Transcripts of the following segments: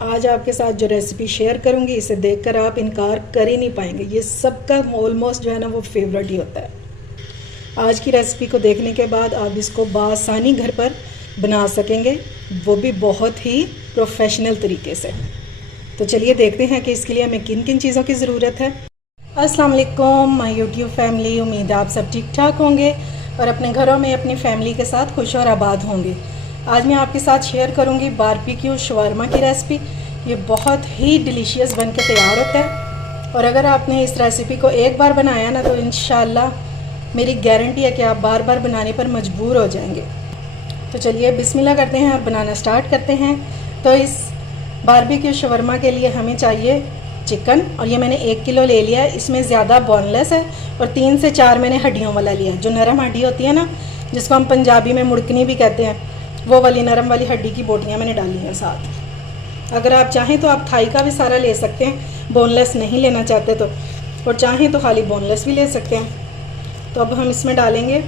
आज आपके साथ जो रेसिपी शेयर करूंगी इसे देखकर आप इनकार कर ही नहीं पाएंगे। ये सबका ऑलमोस्ट जो है ना वो फेवरेट ही होता है। आज की रेसिपी को देखने के बाद आप इसको बआसानी घर पर बना सकेंगे, वो भी बहुत ही प्रोफेशनल तरीके से। तो चलिए देखते हैं कि इसके लिए हमें किन किन चीज़ों की ज़रूरत है। अस्सलाम वालेकुम माय यूट्यूब फैमिली, उम्मीद है आप सब ठीक ठाक होंगे और अपने घरों में अपनी फैमिली के साथ खुश और आबाद होंगे। आज मैं आपके साथ शेयर करूंगी बारबेक्यू शवारमा की रेसिपी। ये बहुत ही डिलीशियस बन के तैयार होता है और अगर आपने इस रेसिपी को एक बार बनाया ना तो इंशाल्लाह मेरी गारंटी है कि आप बार बार बनाने पर मजबूर हो जाएंगे। तो चलिए बिस्मिल्लाह करते हैं, आप बनाना स्टार्ट करते हैं। तो इस बारबेक्यू शवारमा के लिए हमें चाहिए चिकन, और ये मैंने 1 किलो ले लिया है। इसमें ज़्यादा बोनलेस है और 3 से 4 मैंने हड्डियों वाला लिया है। जो नरम हड्डी होती है ना, जिसको हम पंजाबी में मुड़कनी भी कहते हैं, वो वाली नरम वाली हड्डी की बोटियाँ मैंने डाली हैं साथ। अगर आप चाहें तो आप थाई का भी सारा ले सकते हैं, बोनलेस नहीं लेना चाहते तो, और चाहें तो खाली बोनलेस भी ले सकते हैं। तो अब हम इसमें डालेंगे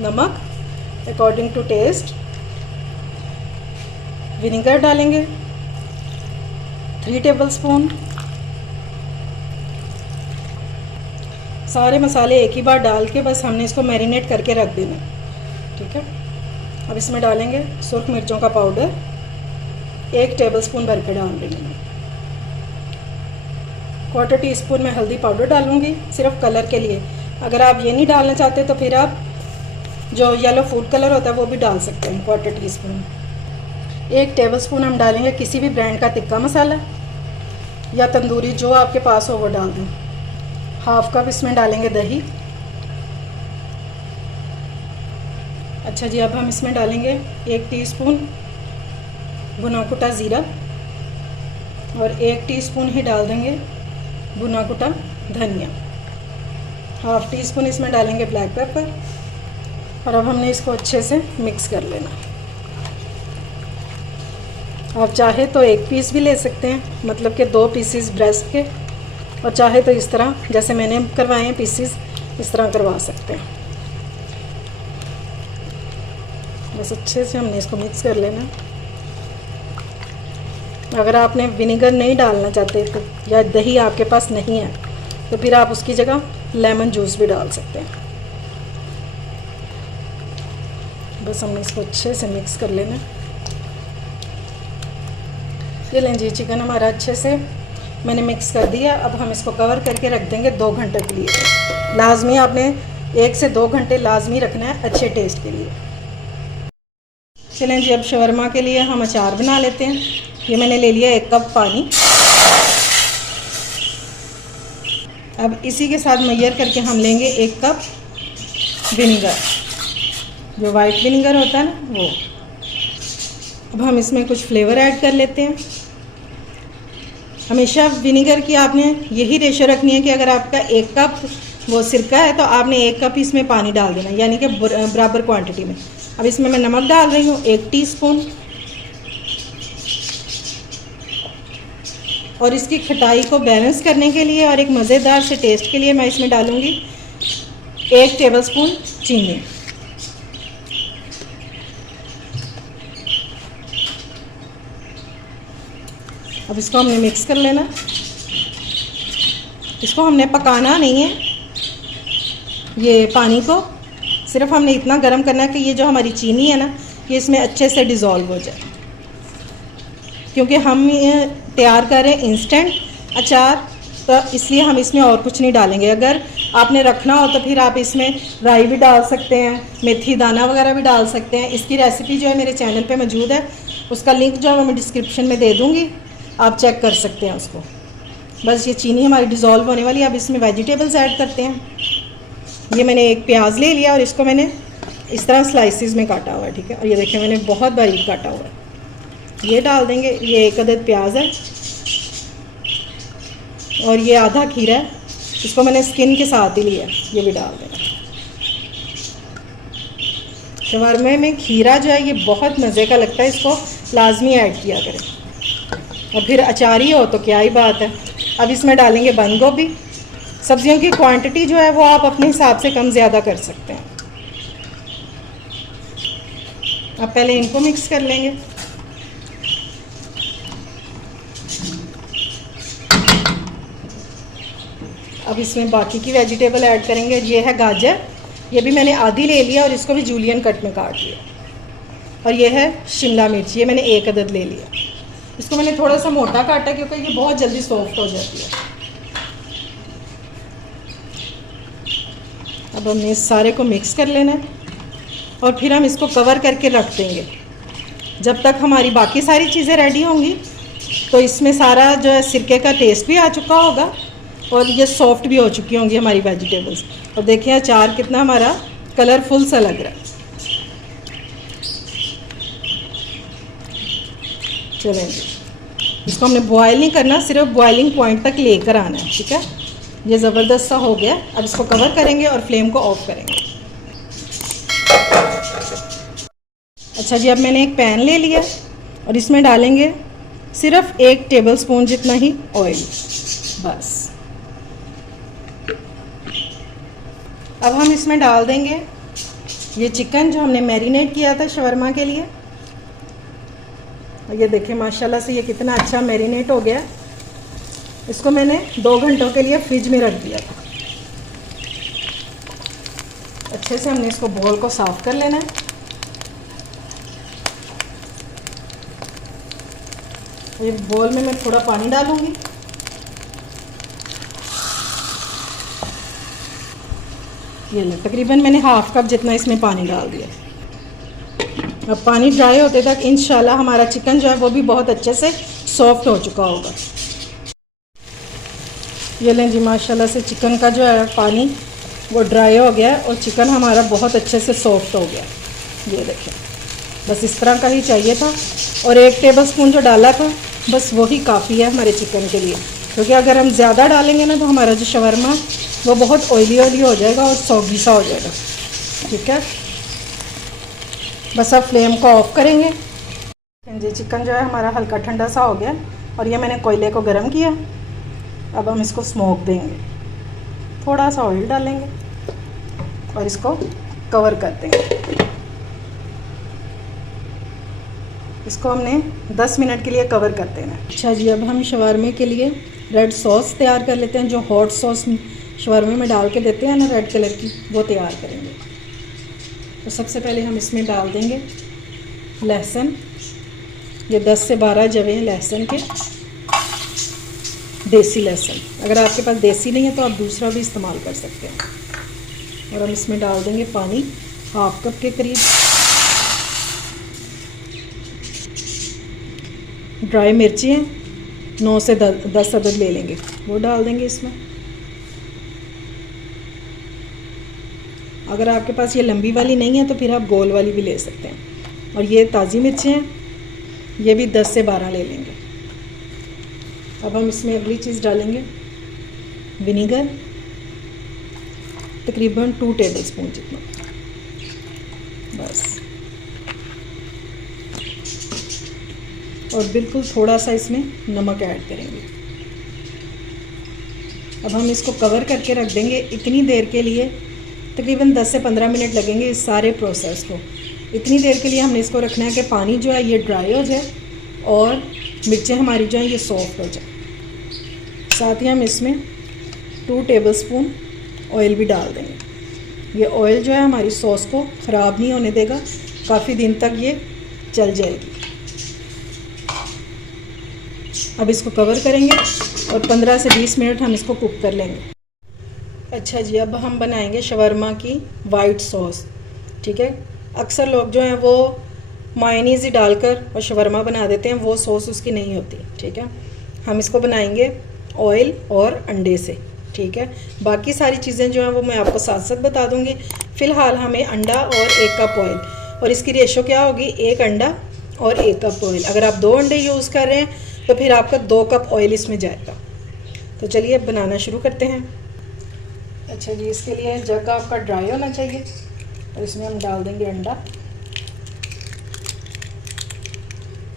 नमक अकॉर्डिंग टू टेस्ट, विनेगर डालेंगे 3 टेबलस्पून। सारे मसाले एक ही बार डाल के बस हमने इसको मैरिनेट करके रख देना, ठीक है। अब इसमें डालेंगे सुर्ख मिर्चों का पाउडर, 1 टेबलस्पून भर के डाल देंगे। 1/4 टीस्पून मैं हल्दी पाउडर डालूंगी सिर्फ कलर के लिए। अगर आप ये नहीं डालना चाहते तो फिर आप जो येलो फूड कलर होता है वो भी डाल सकते हैं, 1/4 टीस्पून। 1 टेबलस्पून हम डालेंगे किसी भी ब्रांड का टिक्का मसाला या तंदूरी, जो आपके पास हो वो डाल दें। 1/2 कप इसमें डालेंगे दही। अच्छा जी, अब हम इसमें डालेंगे 1 टीस्पून भुना कुटा ज़ीरा और 1 टीस्पून ही डाल देंगे भुना कुटा धनिया। 1/2 टीस्पून इसमें डालेंगे ब्लैक पेपर। और अब हमने इसको अच्छे से मिक्स कर लेना। आप चाहे तो 1 पीस भी ले सकते हैं, मतलब कि 2 पीसीस ब्रेस्ट के, और चाहे तो इस तरह जैसे मैंने करवाए हैं पीसीस, इस तरह करवा सकते हैं। बस अच्छे से हमने इसको मिक्स कर लेना। अगर आपने विनेगर नहीं डालना चाहते तो, या दही आपके पास नहीं है, तो फिर आप उसकी जगह लेमन जूस भी डाल सकते हैं। बस हमने इसको अच्छे से मिक्स कर लेना। ये लें जी, चिकन हमारा अच्छे से मैंने मिक्स कर दिया। अब हम इसको कवर करके रख देंगे 2 घंटे के लिए। लाजमी आपने 1 से 2 घंटे लाजमी रखना है अच्छे टेस्ट के लिए। चलें जी, अब शवरमा के लिए हम अचार बना लेते हैं। ये मैंने ले लिया 1 कप पानी। अब इसी के साथ मैयर करके हम लेंगे 1 कप विनेगर, जो वाइट विनेगर होता है ना वो। अब हम इसमें कुछ फ्लेवर ऐड कर लेते हैं। हमेशा विनेगर की आपने यही रेशो रखनी है कि अगर आपका 1 कप वो सिरका है तो आपने 1 कप इसमें पानी डाल देना, यानी कि बराबर क्वांटिटी में। अब इसमें मैं नमक डाल रही हूँ 1 टीस्पून, और इसकी खटाई को बैलेंस करने के लिए और एक मज़ेदार से टेस्ट के लिए मैं इसमें डालूँगी 1 टेबलस्पून चीनी। अब इसको हमने मिक्स कर लेना। इसको हमने पकाना नहीं है, ये पानी को सिर्फ हमने इतना गर्म करना है कि ये जो हमारी चीनी है ना, ये इसमें अच्छे से डिज़ोल्व हो जाए। क्योंकि हम ये तैयार कर रहे हैं इंस्टेंट अचार, तो इसलिए हम इसमें और कुछ नहीं डालेंगे। अगर आपने रखना हो तो फिर आप इसमें राई भी डाल सकते हैं, मेथी दाना वगैरह भी डाल सकते हैं। इसकी रेसिपी जो है मेरे चैनल पे मौजूद है, उसका लिंक जो है मैं डिस्क्रिप्शन में दे दूँगी, आप चेक कर सकते हैं उसको। बस ये चीनी हमारी डिज़ोल्व होने वाली है। अब इसमें वेजिटेबल्स ऐड करते हैं। ये मैंने 1 प्याज ले लिया और इसको मैंने इस तरह स्लाइसिस में काटा हुआ है, ठीक है। और ये देखिए मैंने बहुत बारीक काटा हुआ है, ये डाल देंगे। ये 1 अदद प्याज है और ये आधा खीरा है, इसको मैंने स्किन के साथ ही लिया, ये भी डाल देंगे। शवारमे में खीरा जो है ये बहुत मज़े का लगता है, इसको लाजमी ऐड किया करें। और फिर अचारी हो तो क्या ही बात है। अब इसमें डालेंगे बंद गोभी। सब्जियों की क्वांटिटी जो है वो आप अपने हिसाब से कम ज़्यादा कर सकते हैं। अब पहले इनको मिक्स कर लेंगे। अब इसमें बाकी की वेजिटेबल ऐड करेंगे। ये है गाजर, ये भी मैंने आधी ले लिया और इसको भी जूलियन कट में काट लिया। और ये है शिमला मिर्च, ये मैंने 1 अदद ले लिया। इसको मैंने थोड़ा सा मोटा काटा क्योंकि ये बहुत जल्दी सॉफ्ट हो जाती है। अब हमने इस सारे को मिक्स कर लेना है और फिर हम इसको कवर करके रख देंगे जब तक हमारी बाकी सारी चीज़ें रेडी होंगी। तो इसमें सारा जो है सिरके का टेस्ट भी आ चुका होगा और ये सॉफ्ट भी हो चुकी होंगी हमारी वेजिटेबल्स। और देखिए अचार कितना हमारा कलरफुल सा लग रहा है। चलें, इसको हमने बॉयल नहीं करना, सिर्फ बॉइलिंग पॉइंट तक लेकर आना है। ठीक है, ये ज़बरदस्त सा हो गया। अब इसको कवर करेंगे और फ्लेम को ऑफ करेंगे। अच्छा जी, अब मैंने एक पैन ले लिया और इसमें डालेंगे सिर्फ 1 टेबलस्पून जितना ही ऑयल, बस। अब हम इसमें डाल देंगे ये चिकन जो हमने मैरिनेट किया था शवरमा के लिए। और ये देखिए माशाल्लाह से ये कितना अच्छा मैरिनेट हो गया। इसको मैंने 2 घंटों के लिए फ्रिज में रख दिया था। अच्छे से हमने इसको बोल को साफ कर लेना है। ये बोल में मैं थोड़ा पानी डालूंगी। ये लो, तकरीबन मैंने हाफ कप जितना इसमें पानी डाल दिया। अब पानी ड्राई होते तक इंशाल्लाह हमारा चिकन जो है वो भी बहुत अच्छे से सॉफ्ट हो चुका होगा। ये लें जी, माशाल्लाह से चिकन का जो है पानी वो ड्राई हो गया और चिकन हमारा बहुत अच्छे से सॉफ्ट हो गया। ये देखें, बस इस तरह का ही चाहिए था। और 1 टेबलस्पून जो डाला था बस वही काफ़ी है हमारे चिकन के लिए, क्योंकि अगर हम ज़्यादा डालेंगे ना तो हमारा जो शवरमा वो बहुत ऑयली हो जाएगा और सॉगी सा हो जाएगा। ठीक है, बस अब फ्लेम को ऑफ करेंगे। जी, चिकन जो है हमारा हल्का ठंडा सा हो गया और ये मैंने कोयले को गर्म किया। अब हम इसको स्मोक देंगे, थोड़ा सा ऑयल डालेंगे और इसको कवर कर देंगे। इसको हमने 10 मिनट के लिए कवर कर देना है। अच्छा जी, अब हम शवरमे के लिए रेड सॉस तैयार कर लेते हैं। जो हॉट सॉस शवरमे में डाल के देते हैं ना रेड कलर की, वो तैयार करेंगे। तो सबसे पहले हम इसमें डाल देंगे लहसुन। ये 10 से 12 जवे हैं लहसुन के, देसी लहसुन। अगर आपके पास देसी नहीं है तो आप दूसरा भी इस्तेमाल कर सकते हैं। और हम इसमें डाल देंगे पानी, हाफ कप के करीब। ड्राई मिर्ची हैं 9 से 10 अदद ले लेंगे, वो डाल देंगे इसमें। अगर आपके पास ये लंबी वाली नहीं है तो फिर आप गोल वाली भी ले सकते हैं। और ये ताज़ी मिर्ची हैं, ये भी 10 से 12 ले लेंगे। अब हम इसमें अगली चीज़ डालेंगे विनीगर, तकरीबन 2 टेबलस्पून जितना, बस। और बिल्कुल थोड़ा सा इसमें नमक ऐड करेंगे। अब हम इसको कवर करके रख देंगे इतनी देर के लिए, तकरीबन 10 से 15 मिनट लगेंगे इस सारे प्रोसेस को। इतनी देर के लिए हमने इसको रखना है कि पानी जो है ये ड्राई हो जाए और मिर्चें हमारी जो है ये सॉफ्ट हो जाए। साथ ही हम इसमें 2 टेबलस्पून ऑयल भी डाल देंगे। ये ऑयल जो है हमारी सॉस को ख़राब नहीं होने देगा, काफ़ी दिन तक ये चल जाएगी। अब इसको कवर करेंगे और 15 से 20 मिनट हम इसको कुक कर लेंगे। अच्छा जी, अब हम बनाएंगे शवरमा की वाइट सॉस। ठीक है, अक्सर लोग जो हैं वो मायोनीज़ ही डालकर और शवरमा बना देते हैं, वो सॉस उसकी नहीं होती। ठीक है, हम इसको बनाएंगे ऑयल और अंडे से। ठीक है, बाकी सारी चीज़ें जो हैं वो मैं आपको साथ साथ बता दूंगी। फ़िलहाल हमें अंडा और 1 कप ऑयल, और इसकी रेशो क्या होगी, 1 अंडा और 1 कप ऑयल। अगर आप 2 अंडे यूज़ कर रहे हैं तो फिर आपका 2 कप ऑयल इसमें जाएगा। तो चलिए अब बनाना शुरू करते हैं। अच्छा जी, इसके लिए जग आपका ड्राई होना चाहिए और इसमें हम डाल देंगे अंडा।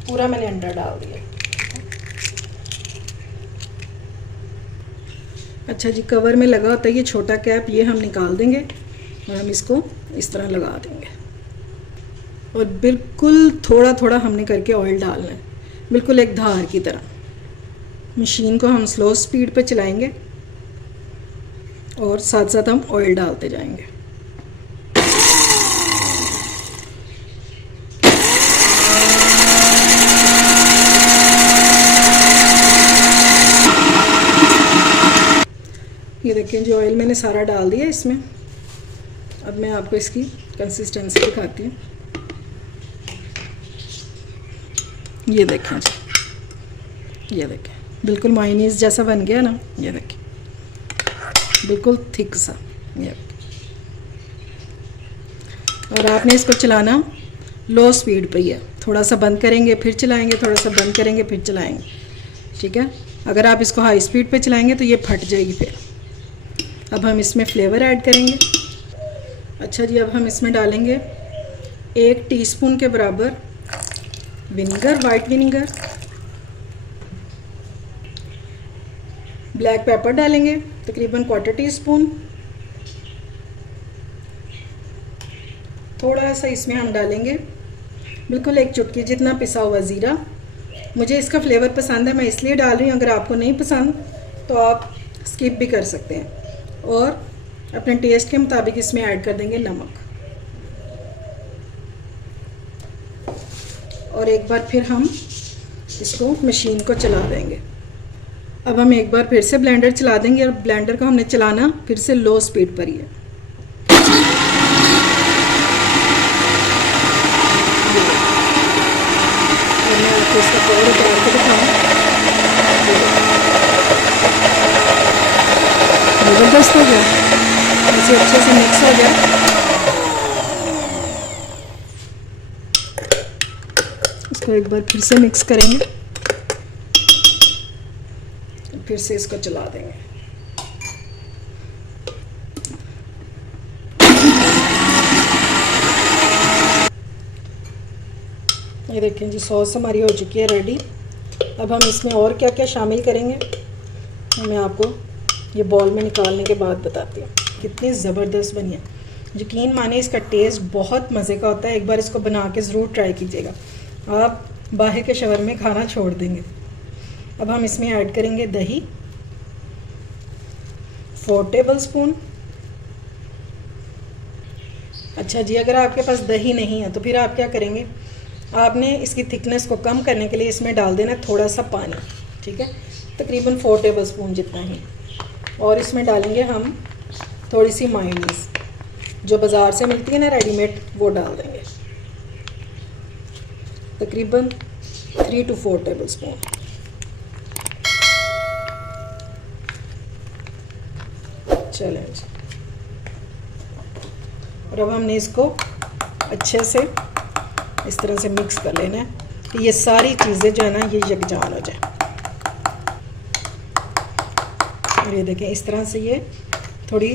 पूरा मैंने अंडा डाल दिया। अच्छा जी, कवर में लगा होता है ये छोटा कैप, ये हम निकाल देंगे और हम इसको इस तरह लगा देंगे। और बिल्कुल थोड़ा थोड़ा हमने करके ऑयल डालना है, बिल्कुल एक धार की तरह। मशीन को हम स्लो स्पीड पे चलाएंगे और साथ साथ हम ऑयल डालते जाएंगे। ये देखिए जी ऑयल मैंने सारा डाल दिया इसमें। अब मैं आपको इसकी कंसिस्टेंसी दिखाती हूँ। ये देखें जी, ये देखें बिल्कुल मायोनीज जैसा बन गया ना। ये देखें बिल्कुल थिक सा। ये और आपने इसको चलाना लो स्पीड पे ही है। थोड़ा सा बंद करेंगे फिर चलाएंगे, थोड़ा सा बंद करेंगे फिर चलाएंगे, ठीक है। अगर आप इसको हाई स्पीड पे चलाएंगे तो ये फट जाएगी फिर। अब हम इसमें फ्लेवर ऐड करेंगे। अच्छा जी, अब हम इसमें डालेंगे 1 टीस्पून के बराबर vinegar, white vinegar. Black pepper डालेंगे तकरीबन 1/4 टीस्पून। थोड़ा सा इसमें हम डालेंगे बिल्कुल 1 चुटकी जितना पिसा हुआ ज़ीरा। मुझे इसका फ्लेवर पसंद है, मैं इसलिए डाल रही हूँ। अगर आपको नहीं पसंद तो आप स्किप भी कर सकते हैं। और अपने टेस्ट के मुताबिक इसमें ऐड कर देंगे नमक। और एक बार फिर हम इसको मशीन को चला देंगे। अब हम एक बार फिर से ब्लेंडर चला देंगे और ब्लेंडर को हमने चलाना फिर से लो स्पीड पर ही है। मैं आपको इसका कवर उतार के दिखाऊँ। ज़बरदस्त हो गया, इसे अच्छे से मिक्स हो जाए। इसको एक बार फिर से मिक्स करेंगे, फिर से इसको चला देंगे। ये देखें जी सॉस हमारी हो चुकी है रेडी। अब हम इसमें और क्या क्या शामिल करेंगे मैं आपको ये बॉल में निकालने के बाद बताती हूँ। कितनी ज़बरदस्त बनी है, यकीन माने इसका टेस्ट बहुत मज़े का होता है। एक बार इसको बना के ज़रूर ट्राई कीजिएगा, आप बाहर के शवरमे खाना छोड़ देंगे। अब हम इसमें ऐड करेंगे दही 4 टेबलस्पून। अच्छा जी, अगर आपके पास दही नहीं है तो फिर आप क्या करेंगे, आपने इसकी थिकनेस को कम करने के लिए इसमें डाल देना थोड़ा सा पानी, ठीक है, तकरीबन 4 टेबलस्पून जितना ही। और इसमें डालेंगे हम थोड़ी सी मायोनीज़ जो बाज़ार से मिलती है ना रेडीमेड, वो डाल देंगे तकरीबन 3 to 4 टेबलस्पून। चलें जी, और अब हमने इसको अच्छे से इस तरह से मिक्स कर लेना है कि ये सारी चीज़ें जो है ना ये यकजान हो जाए। और ये देखें इस तरह से ये थोड़ी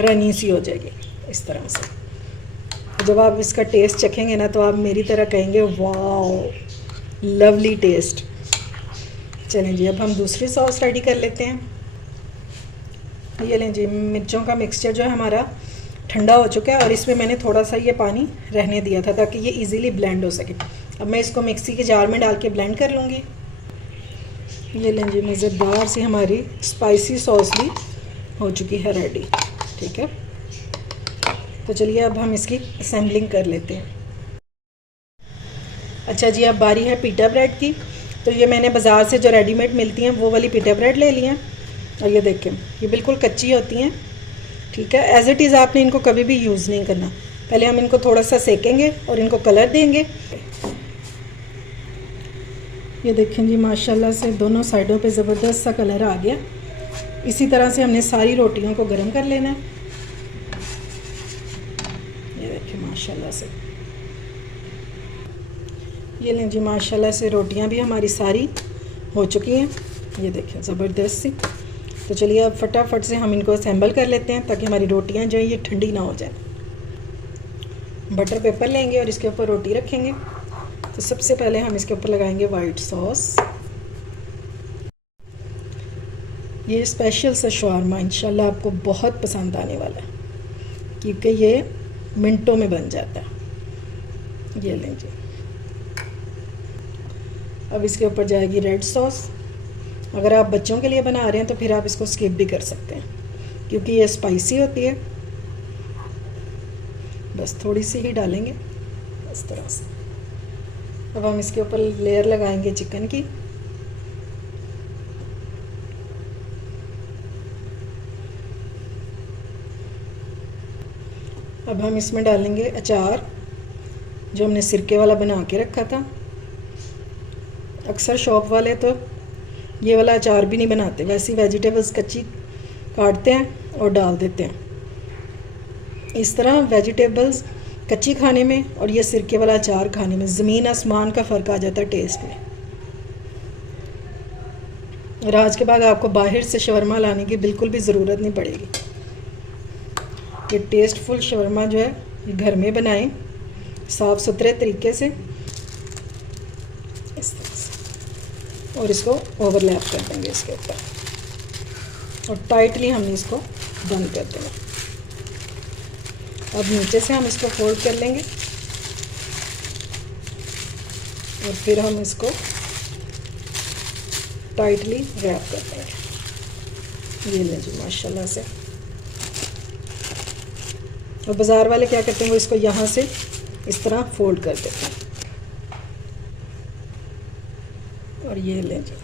रनी सी हो जाएगी इस तरह से। जब आप इसका टेस्ट चखेंगे ना तो आप मेरी तरह कहेंगे वाह लवली टेस्ट। चलें जी, अब हम दूसरी सॉस रेडी कर लेते हैं। ये लें जी, मिर्चों का मिक्सचर जो है हमारा ठंडा हो चुका है और इसमें मैंने थोड़ा सा ये पानी रहने दिया था ताकि ये इजीली ब्लेंड हो सके। अब मैं इसको मिक्सी के जार में डाल के ब्लेंड कर लूँगी। ये लें जी, मज़ेदार सी हमारी स्पाइसी सॉस भी हो चुकी है रेडी, ठीक है। तो चलिए अब हम इसकी असेंबलिंग कर लेते हैं। अच्छा जी, अब बारी है पीटा ब्रेड की। तो ये मैंने बाज़ार से जो रेडीमेड मिलती हैं वो वाली पीटा ब्रेड ले ली हैं। और ये देखें ये बिल्कुल कच्ची होती हैं, ठीक है। एज़ इट इज़ आपने इनको कभी भी यूज़ नहीं करना। पहले हम इनको थोड़ा सा सेकेंगे और इनको कलर देंगे। ये देखें जी माशाल्लाह से दोनों साइडों पे ज़बरदस्त सा कलर आ गया। इसी तरह से हमने सारी रोटियों को गर्म कर लेना है। ये देखें माशाल्लाह से, ये लें जी माशाल्लाह से रोटियां भी हमारी सारी हो चुकी हैं। ये देखें ज़बरदस्त सी। तो चलिए अब फटाफट से हम इनको असेंबल कर लेते हैं ताकि हमारी रोटियां जो है ये ठंडी ना हो जाए। बटर पेपर लेंगे और इसके ऊपर रोटी रखेंगे। तो सबसे पहले हम इसके ऊपर लगाएंगे वाइट सॉस। ये स्पेशल सा शवारमा इंशाल्लाह आपको बहुत पसंद आने वाला है क्योंकि ये मिनटों में बन जाता है। ये लें जी, अब इसके ऊपर जाएगी रेड सॉस अगर आप बच्चों के लिए बना रहे हैं तो फिर आप इसको स्किप भी कर सकते हैं, क्योंकि ये स्पाइसी होती है। बस थोड़ी सी ही डालेंगे इस तरह से। अब हम इसके ऊपर लेयर लगाएंगे चिकन की। अब हम इसमें डालेंगे अचार जो हमने सिरके वाला बना के रखा था। अक्सर शॉप वाले तो ये वाला अचार भी नहीं बनाते, वैसी वेजिटेबल्स कच्ची काटते हैं और डाल देते हैं। इस तरह वेजिटेबल्स कच्ची खाने में और ये सिरके वाला अचार खाने में ज़मीन आसमान का फ़र्क आ जाता है टेस्ट में। और आज के बाद आपको बाहर से शवरमा लाने की बिल्कुल भी ज़रूरत नहीं पड़ेगी। ये टेस्टफुल शवरमा जो है ये घर में बनाएं साफ़ सुथरे तरीके से, इस तरह से, और इसको ओवरलैप कर देंगे इसके ऊपर और टाइटली हमने इसको बंद कर देना। अब नीचे से हम इसको फोल्ड कर लेंगे और फिर हम इसको टाइटली रैप कर देंगे। ये लें जी माशाल्लाह से। और बाज़ार वाले क्या करते हैं, वो इसको यहाँ से इस तरह फोल्ड कर देते हैं। और ये लें जी,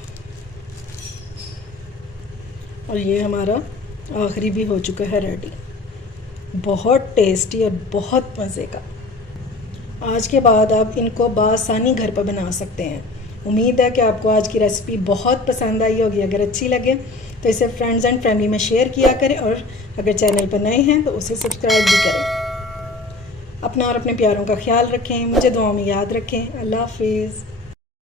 और ये हमारा आखिरी भी हो चुका है रेडी। बहुत टेस्टी और बहुत मज़े का। आज के बाद आप इनको बआसानी घर पर बना सकते हैं। उम्मीद है कि आपको आज की रेसिपी बहुत पसंद आई होगी। अगर अच्छी लगे तो इसे फ्रेंड्स एंड फैमिली में शेयर किया करें, और अगर चैनल पर नए हैं तो उसे सब्सक्राइब भी करें। अपना और अपने प्यारों का ख्याल रखें, मुझे दुआओं में याद रखें। अल्लाह हाफिज़।